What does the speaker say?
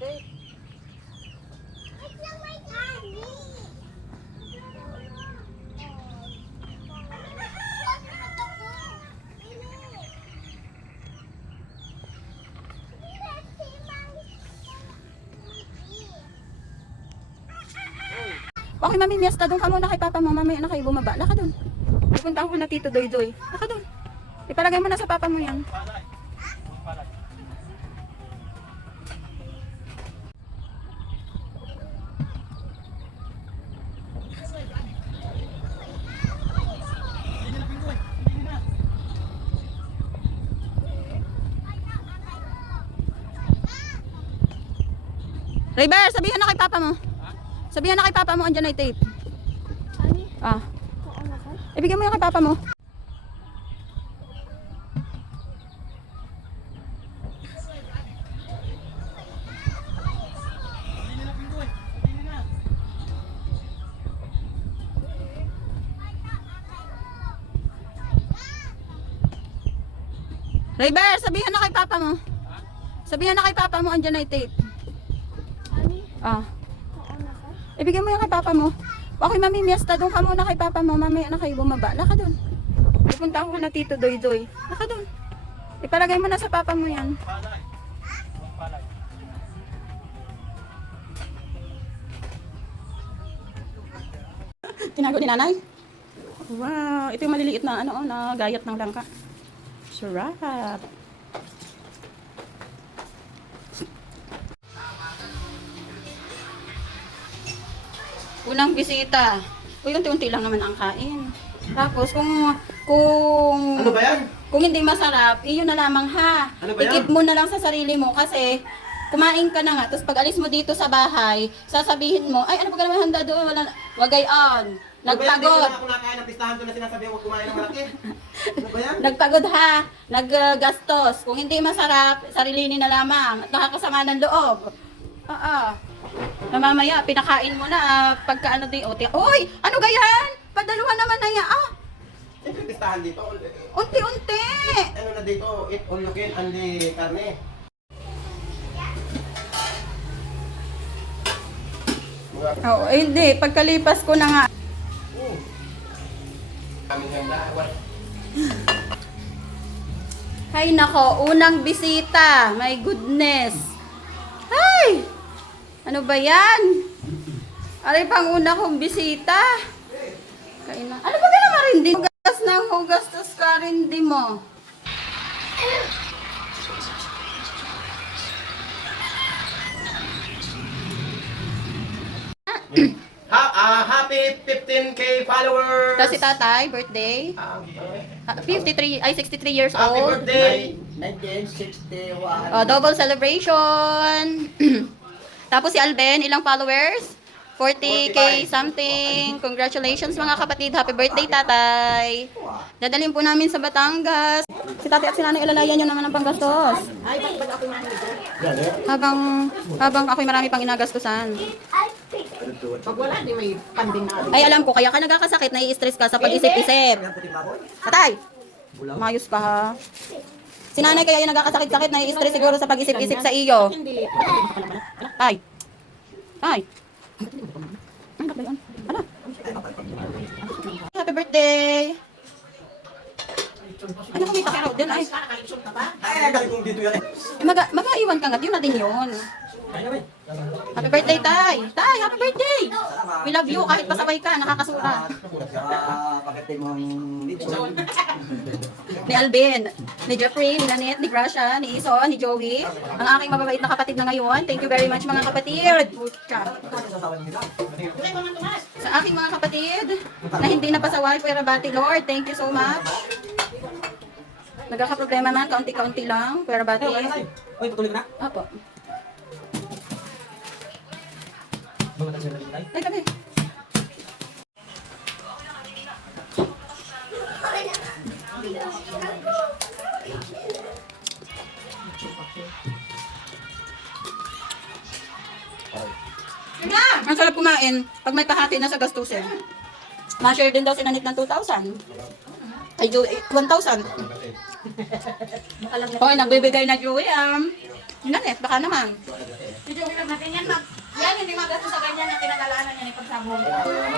tape. Okay, mami, miesta, doon ka muna kay papa mo. Mamaya na kayo bumaba. Laka doon. Pupunta ko na Tito Doy Doy. Laka doon. Ipalagay mo na sa papa mo yan. Rayber, sabihan na kay papa mo. Sabihan na kay papa mo, andyan na yung tape. Ah. Ibigay mo yung kay papa mo. Rayber, sabihan na kay papa mo. Sabihan na kay papa mo, andyan na yung tape. Ah. Ibigay mo yung kay papa mo. Okay, mami, miesta, doon ka muna kay papa mo. Mamaya na kayo bumaba. Laka doon. Pupunta ko na Tito Doy Doy. Laka doon. Ipalagay mo na sa papa mo yan. Tinago ni nanay. Wow, ito yung maliliit na ano, na gayat ng langka. Sarap. Unang bisita. Uy, unti-unti lang naman ang kain. Tapos kung Ano ba yan? kung hindi masarap, iyon na lamang ha. Ano ba yan? Ikip mo na lang sa sarili mo kasi kumain ka na nga. Tapos pag alis mo dito sa bahay, sasabihin mo, ay ano ba ka naman handa doon? Wala, wagayon. Nagpagod. Ano ba yan? Hindi ko na ako nakain ng pistahan ko na sinasabi ko kumain ng malaki. Ano ba yan? Nagpagod ha. Naggastos. Kung hindi masarap, sarilinin na lamang. At nakakasama ng loob. Oo. Mamaya, pinakain mo na pagka ano di uti. Uy! Ano gayan? Padaluhan naman na yan. Ah! Siyempre pistahan dito. Unti-unti! Ano na dito? Eat all you can, andi karne. Oo, hindi. Pagkalipas ko na nga. Aming handa. Hay nako, unang bisita. My goodness. Hay! Ano ba yan? Aray pang una kong bisita. Kainan. Ano ba ka naman rin din? Hugas ng hugas, tas ka rin din mo. Happy 15K followers! Tapos si tatay, birthday. 53, ay 63 years Happy old. birthday! 1961. Double celebration. Tapos si Alben, ilang followers? 40K something. Congratulations mga kapatid. Happy birthday, tatay. Dadalhin po namin sa Batangas. Si tatay at si nanay, alalayan nyo naman ang panggastos. Habang ako'y marami pang inagastusan. Pag wala, di may panding na. Ay, alam ko, kaya ka nagkakasakit, nai-stress ka sa pag-isip-isip. Tatay, mayos ka ha. Si nanay kaya yung nagkakasakit-sakit, nai-stress siguro sa pag-isip-isip sa iyo. Hindi. Ay. Ay. Ano? Happy birthday. Ano kumita ka raw din? Ay, Ay, galing kong dito yan. mag-aiwan ka nga. Yun na din yun. Happy birthday, Tay. Tay, happy birthday. We love you. Kahit pasaway ka, nakakasura. Pagdating mong dito. Ni Alvin, ni Jeffrey, ni Nanette, ni Gracia, ni Ison, ni Joey. Ang aking mababait na kapatid na ngayon. Thank you very much mga kapatid. Sa aking mga kapatid na hindi napasaway, Kuya Rabati, Lord, thank you so much. Nagkakaproblema man, kaunti-kaunti lang, Kuya Rabati. Uy, patuloy ka na? Apo. Ay, kami. Ang sarap kumain pag may kahati na sa gastusin. Ma-share din daw si Nanit ng 2,000. Ay, 1,000. Hoy, nagbibigay na Joey. Nanit, baka naman. Si Joey sabog.